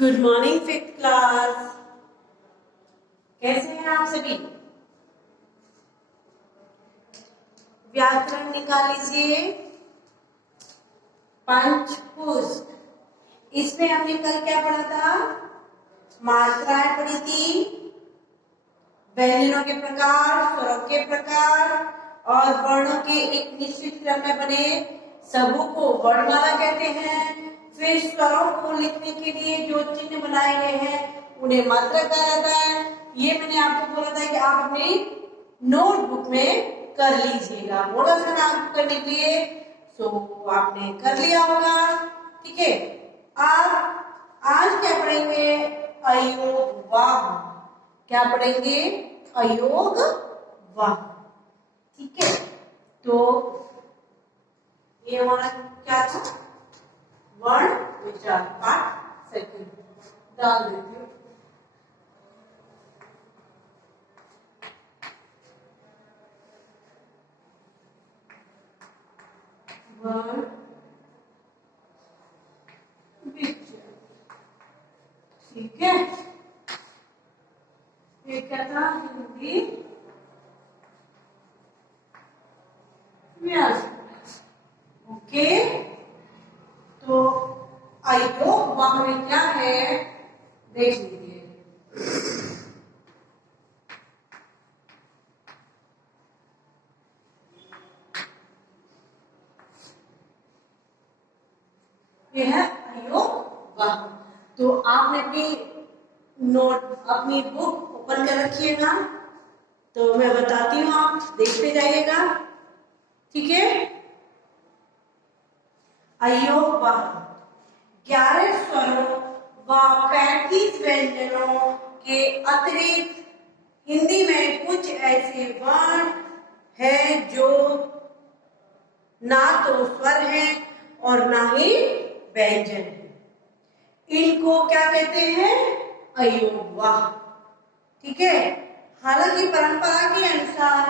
Good morning fifth class. कैसे हैं आप सभी? व्याकरण निकाल लीजिए। पंचपुष्प, इसमें हमने कल क्या पढ़ा था? मात्राएं पढ़ी थी, व्यंजनों के प्रकार, स्वरों के प्रकार और वर्णों के एक निश्चित क्रम में बने समूह को वर्णमाला कहते हैं। फिर स्वरों को लिखने के लिए जो चिन्ह बनाए गए हैं उन्हें मात्रा कहा जाता है। ये मैंने आपको बोला था कि आप अपनी नोटबुक में कर लीजिएगा, बोला था ना आपको करने के लिए, सो आपने कर लिया होगा। ठीक है, आप आज क्या पढ़ेंगे? अयोगवाह। क्या पढ़ेंगे? अयोगवाह। ठीक है, तो ये हमारा क्या था? वर्ण विचार पाठ सेकंड डाल देती हूँ। वर्ण विचार, ठीक है। ये क्या था? हिंदी व्याकरण। ओके, तो अयोगवाह में क्या है देख लीजिए। ये है अयोगवाह। तो आपने अपनी बुक ओपन कर रखिएगा, तो मैं बताती हूँ, आप देखते जाइएगा। ठीक है, अयोगवाह 11 स्वरों व 35 व्यंजनों के अतिरिक्त हिंदी में कुछ ऐसे वर्ण हैं जो ना तो स्वर हैं और ना ही व्यंजन है। इनको क्या कहते हैं? अयोगवाह। ठीक है, हालांकि परंपरा के अनुसार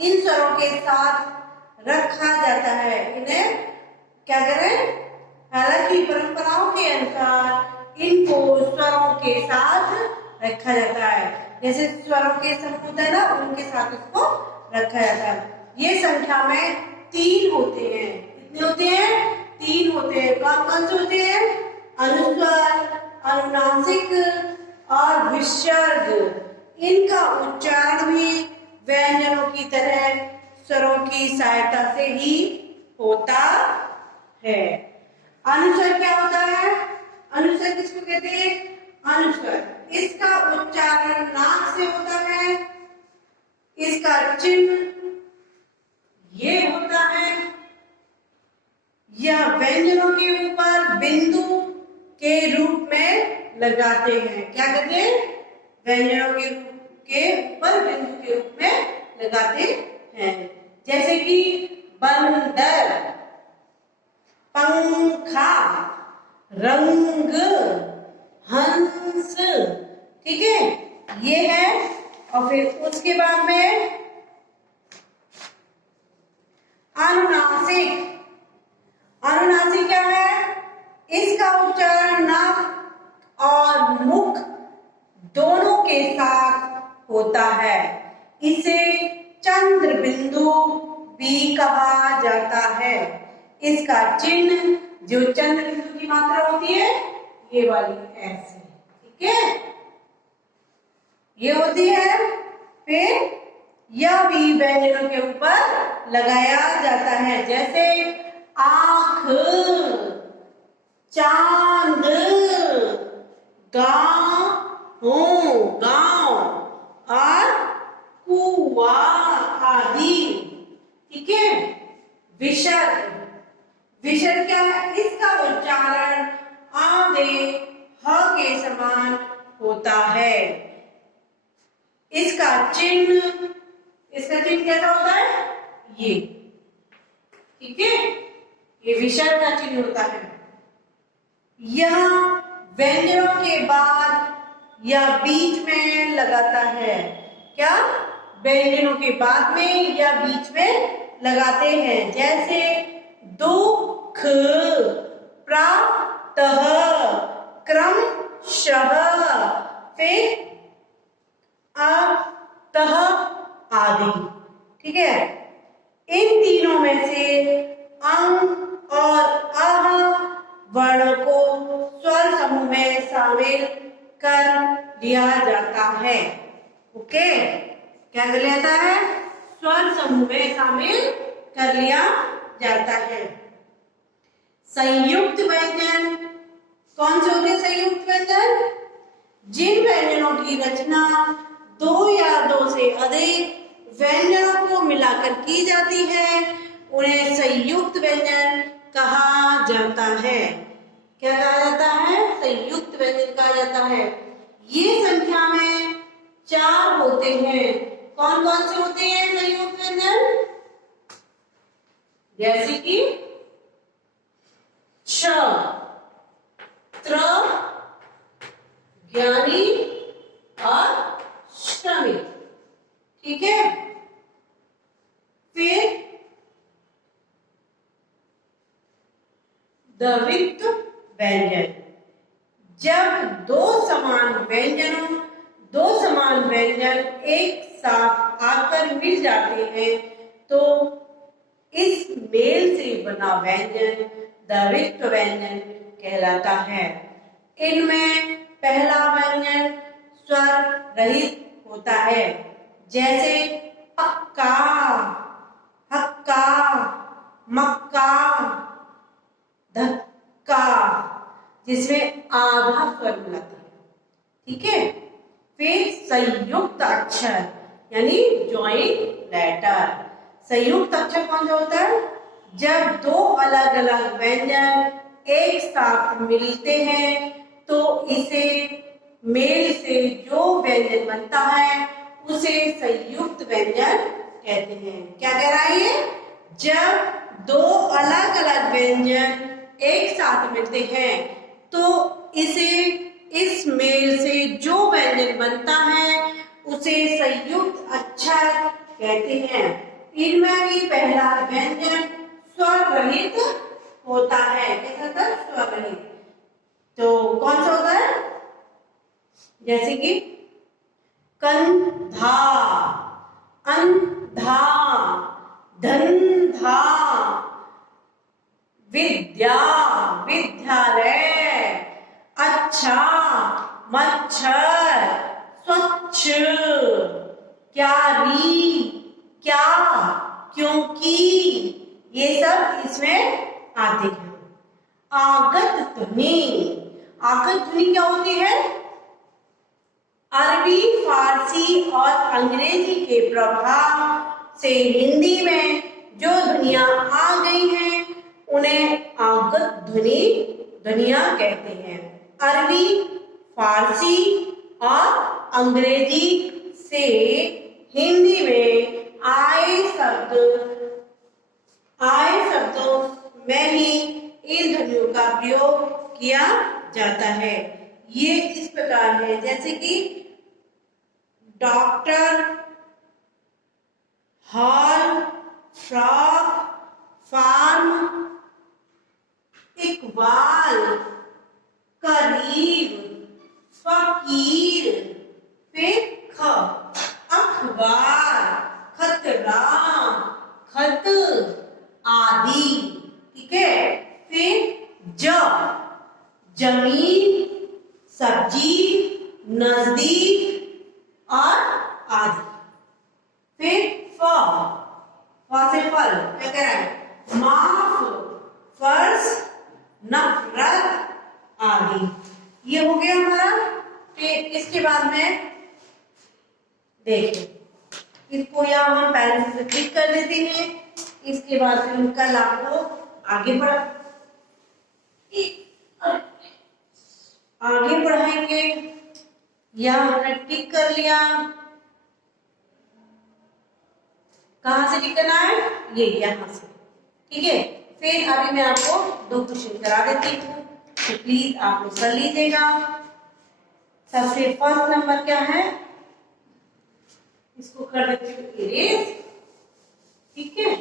इन स्वरों के साथ रखा जाता है। इन्हें क्या करें? हालांकि परंपराओं के अनुसार इनको स्वरों के साथ रखा जाता है। जैसे स्वरों के समूह होता है ना, उनके साथ इसको रखा जाता है। ये संख्या में 3 होते हैं। कितने होते हैं? 3 होते हैं। कौन कौन से होते हैं? अनुस्वर, अनुनासिक और विसर्ग। इनका उच्चारण भी व्यंजनों की तरह स्वरों की सहायता से ही होता है। अनुस्वर क्या होता है? अनुस्वर किसको कहते हैं? अनुस्वर, इसका उच्चारण नाक से होता है। इसका चिन्ह ये होता है। यह व्यंजनों के ऊपर बिंदु के रूप में लगाते हैं। क्या कहते हैं? व्यंजनों के ऊपर बिंदु के रूप में लगाते हैं। जैसे कि बंदर, पंखा, रंग, हंस। ठीक है, ये है। और फिर उसके बाद में अनुनासिक। अनुनासिक क्या है? इसका उच्चारण नाक और मुख दोनों के साथ होता है। इसे चंद्र बिंदु भी कहा जाता है। इसका चिन्ह, जो चंद्र बिंदु की मात्रा होती है, ये वाली ऐसे। ठीक है, ये होती है। फिर यह भी व्यंजनों के ऊपर लगाया जाता है। जैसे आँख, चांद, गाँव और कुआ आदि। ठीक है, विसर्ग। विसर्ग क्या है? इसका उच्चारण आधे ह के समान होता है। इसका चिन्ह कैसा होता है? ये। ठीक है, ये विसर्ग का चिन्ह होता है। यह व्यंजनों के बाद या बीच में लगाता है। क्या? व्यंजनों के बाद में या बीच में लगाते हैं। जैसे दुख, प्रातः, क्रम शह, फिर अब, तह आदि। ठीक है, इन तीनों में से अंग और अह वर्ण को स्वर समूह में शामिल कर लिया जाता है। ओके, क्या कर लिया जाता है? स्वर समूह में शामिल कर लिया जाता है। संयुक्त व्यंजन कौन से होते हैं? संयुक्त व्यंजन जिन व्यंजनों की रचना दो या दो से अधिक व्यंजनों को मिलाकर की जाती है, उन्हें संयुक्त व्यंजन कहा जाता है। क्या कहा जाता है? संयुक्त व्यंजन कहा जाता है। ये संख्या में 4 होते हैं। कौन कौन से होते हैं संयुक्त व्यंजन? जैसे कि च, त्र, ज्ञानी और श्रमिक। ठीक है, फिर द्वित्व व्यंजन, जब दो समान व्यंजन एक साथ आकर मिल जाते हैं तो इस मेल से बना व्यंजन द्वित्व व्यंजन कहलाता है। इनमें पहला व्यंजन स्वर रहित होता है, जैसे पक्का, हक्का, मक्का, धक्का, जिसमें आधा स्वर मिलाता है। ठीक है, फिर संयुक्त अक्षर यानी जॉइंट लेटर। संयुक्त अक्षर कौन सा होता है? जब दो अलग अलग व्यंजन एक साथ मिलते हैं तो इसे मेल से जो व्यंजन बनता है उसे संयुक्त व्यंजन कहते हैं। क्या कह रहा है ये? जब दो अलग अलग व्यंजन एक साथ मिलते हैं तो इस मेल से जो व्यंजन बनता है उसे संयुक्त अक्षर कहते हैं। इनमें भी पहला व्यंजन स्वर रहित होता है। कैसा था? स्वर रहित। तो कौन सा होता है? जैसे कि कंधा, अंधा, धंधा, विद्या, विद्यालय, अच्छा, मच्छर, स्वच्छ, क्यारी, क्या, क्योंकि, ये सब इसमें आते हैं। आगत ध्वनि, आगत ध्वनि क्या होती है? अरबी, फारसी और अंग्रेजी के प्रभाव से हिंदी में जो ध्वनियां आ गई हैं उन्हें आगत ध्वनियां कहते हैं। अरबी, फारसी और अंग्रेजी से हिंदी में आए शब्दों में ही इन ध्वनियों का प्रयोग किया जाता है। ये इस प्रकार है, जैसे कि doctor, hall, frock, farm, Iqbal, करीब, फकीर, फिर ख, अखबार, खतरा, खत आदि। ठीक है, फिर ज, जमीन, सब्जी, नजदीक और आदि। फिर फ से फल, क्या कह रहा है? माफ, फर्ज, नफरत आदि। ये हो गया हमारा। फिर इसके बाद में देखिए, इसको यहाँ हम पेन से क्लिक कर देते हैं। इसके बाद फिर कल आपको आगे बढ़ाएंगे। यहाँ हमने टिक कर लिया। कहाँ से टिक करना है? ये यहाँ से। ठीक है, फिर अभी मैं आपको 2 क्वेश्चन करा देती हूँ, तो प्लीज आप लोग कर लीजिएगा। सबसे फर्स्ट नंबर क्या है? इसको कर देती हूँ इरेज। ठीक है,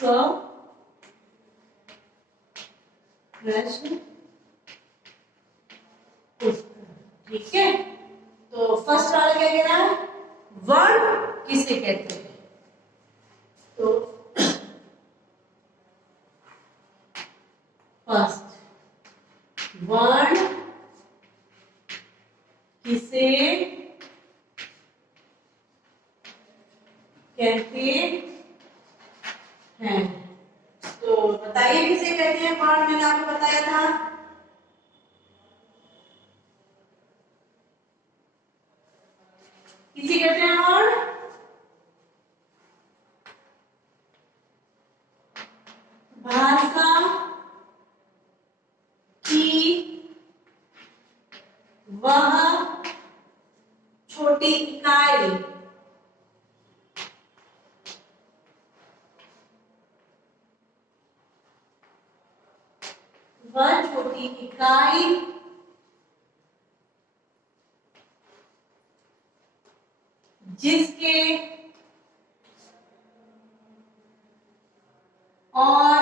क प्रश्न उत्तर। ठीक है, तो फर्स्ट वाला क्या कह रहा है, वर्ण किसे कहते हैं? तो फर्स्ट, वर्ण किसे कहते हैं? तो बताइए किसे कहते हैं वर्ण, मैंने आपको बताया था। किसे कहते हैं वर्ण? भाषा की वह छोटी इकाई जिसके और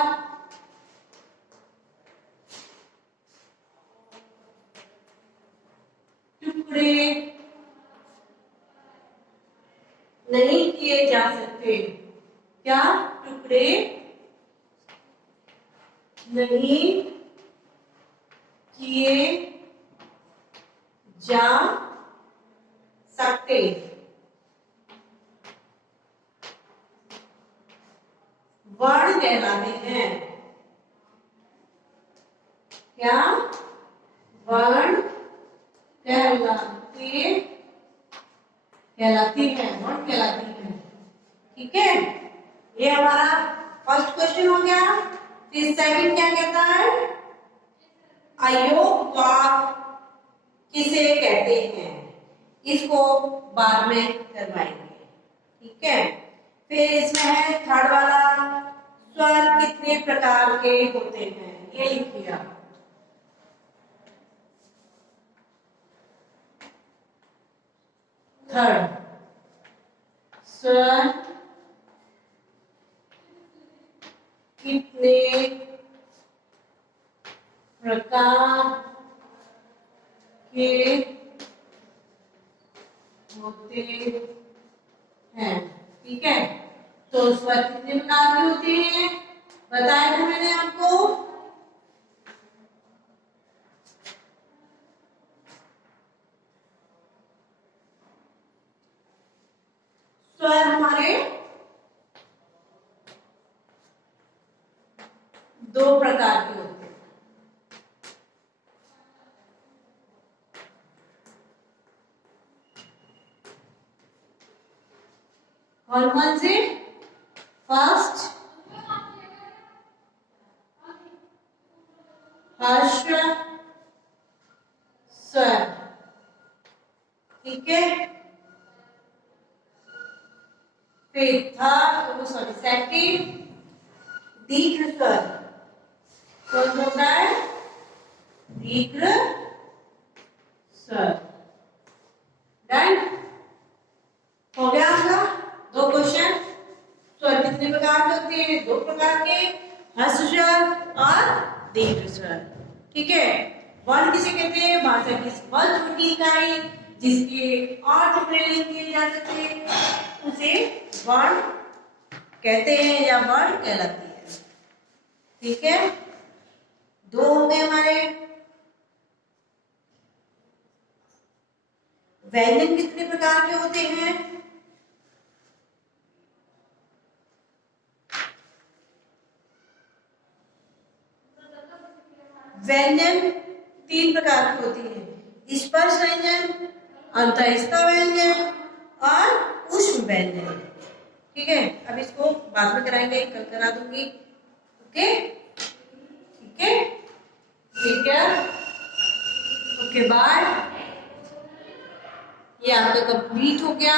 टुकड़े नहीं किए जा सकते। क्या? टुकड़े नहीं किए जा सकते। वर्ण कहलाते हैं। क्या? वर्ण कहलाती है, वर्ण कहलाती है। ठीक है, ये हमारा फर्स्ट क्वेश्चन हो गया। फिर सेकंड क्या कहता है, अयोग वाक्य किसे कहते हैं? इसको बाद में करवाएंगे। ठीक है, फिर इसमें है थर्ड वाला, स्वर कितने प्रकार के होते हैं, ये लिखिए आप। थर्ड, स्वर कितने प्रकार के होते हैं? ठीक है, तो स्वर कितने प्रकार के होते हैं बताया था मैंने आपको। स्वर हमारे दो प्रकार के होते हैं। कौन कौन से? फर्स्ट, हर्ष स्वर। ठीक है, फिर थर्ड, सॉरी सेकंड, दीर्घ स्वर। कौन होता है? दीर्घ स्वर। डन, हो गया आपका दो क्वेश्चन। स्वर कितने प्रकार के होते हैं? दो प्रकार के, हर्ष स्वर और दीर्घ स्वर। ठीक है, वर्ण किसे कहते हैं? भाषा की वह छोटी इकाई जिसके और टुकड़े नहीं किए जा सकते, उसे वर्ण कहते हैं या वर्ण कहलाती है। ठीक है, दो हो गए हमारे। व्यंजन कितने प्रकार के होते हैं? व्यंजन तीन प्रकार की होती है, स्पर्श व्यंजन, अंतःस्थ व्यंजन और ऊष्म व्यंजन। ठीक है, अब इसको बाद में कराएंगे, कल करा दूंगी। ओके, ठीक है, ठीक है, ओके बाय। ये आपका कंप्लीट हो गया।